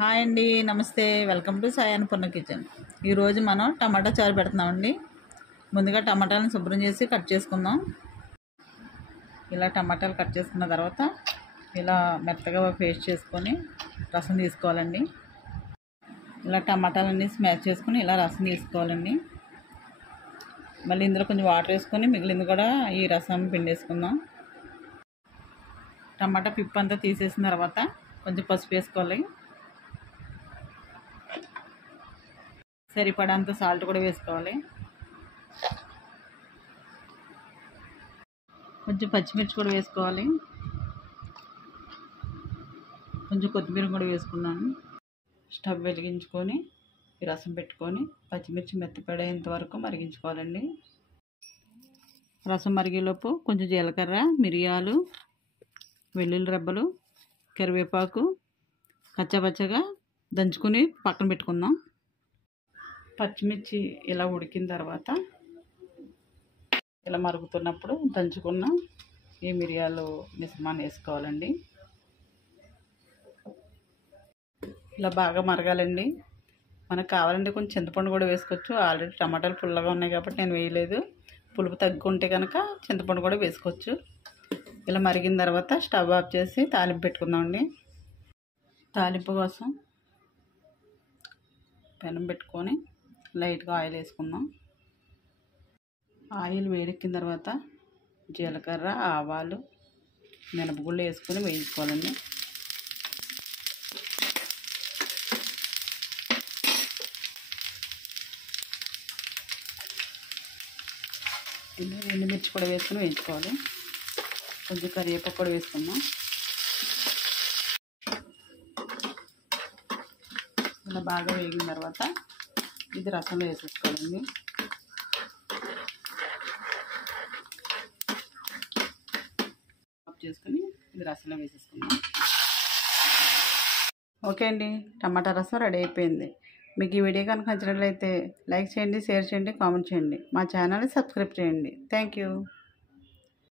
Hi అండి, నమస్తే. Welcome to Sai Annapurna kitchen. ఈరోజు మనం టమాటా చారు పెడుతున్నామండి. ముందుగా టమాటాలను శుభ్రం చేసి కట్ చేసుకుందాం. ఇలా టమాటాలు కట్ చేసుకున్న తర్వాత ఇలా మెత్తగా పేస్ట్ చేసుకొని రసం తీసుకోవాలండి. ఇలా టమాటాలన్నీ స్మాష్ చేసుకొని ఇలా రసం తీసుకోవాలండి. మళ్ళీ ఇందులో కొంచెం వాటర్ వేసుకొని మిగిలింది కూడా ఈ రసం పిండేసుకుందాం. టమాటా పిప్పు అంతా తీసేసిన తర్వాత కొంచెం పసుపు వేసుకోవాలి. సరిపడంత సాల్ట్ కూడా వేసుకోవాలి. కొంచెం పచ్చిమిర్చి కూడా వేసుకోవాలి. కొంచెం కొత్తిమీర కూడా వేసుకున్నాను. స్టవ్ వెలిగించుకొని ఈ రసం పెట్టుకొని పచ్చిమిర్చి మెత్తపడేంత వరకు మరిగించుకోవాలండి. రసం మరిగేలోపు కొంచెం జీలకర్ర, మిరియాలు, వెల్లుల్లి రెబ్బలు, కరివేపాకు కచ్చాపచ్చగా దంచుకొని పక్కన పెట్టుకుందాం. పచ్చిమిర్చి ఇలా ఉడికిన తర్వాత ఇలా మరుగుతున్నప్పుడు దంచుకున్న ఈ మిరియాలు మిశ్రమాన్ని వేసుకోవాలండి. ఇలా బాగా మరగాలండి. మనకు కావాలంటే కొంచెం చింతపండు కూడా వేసుకోవచ్చు. ఆల్రెడీ టమాటాలు పుల్లగా ఉన్నాయి కాబట్టి నేను వేయలేదు. పులుపు తగ్గుంటే కనుక చింతపండు కూడా వేసుకోవచ్చు. ఇలా మరిగిన తర్వాత స్టవ్ ఆఫ్ చేసి తాలింపు పెట్టుకుందామండి. తాలింపు కోసం పెనం పెట్టుకొని లైట్గా ఆయిల్ వేసుకుందాం. ఆయిల్ వేడెక్కిన తర్వాత జీలకర్ర, ఆవాలు, మినపగుళ్ళు వేసుకొని వేయించుకోవాలండి. ఎండుమిర్చి కూడా వేసుకొని వేయించుకోవాలి. కొంచెం కరివేపాకు కూడా వేసుకుందాం. ఇలా బాగా వేగిన తర్వాత ఇది రసంలో వేసేసుకోవాలండి. ఆఫ్ చేసుకొని ఇది రసంలో వేసేసుకుందాం. ఓకే అండి, టమాటా రసం రెడీ అయిపోయింది. మీకు ఈ వీడియో కనుక నచ్చినట్లయితే లైక్ చేయండి, షేర్ చేయండి, కామెంట్ చేయండి. మా ఛానల్ని సబ్స్క్రైబ్ చేయండి. Thank you.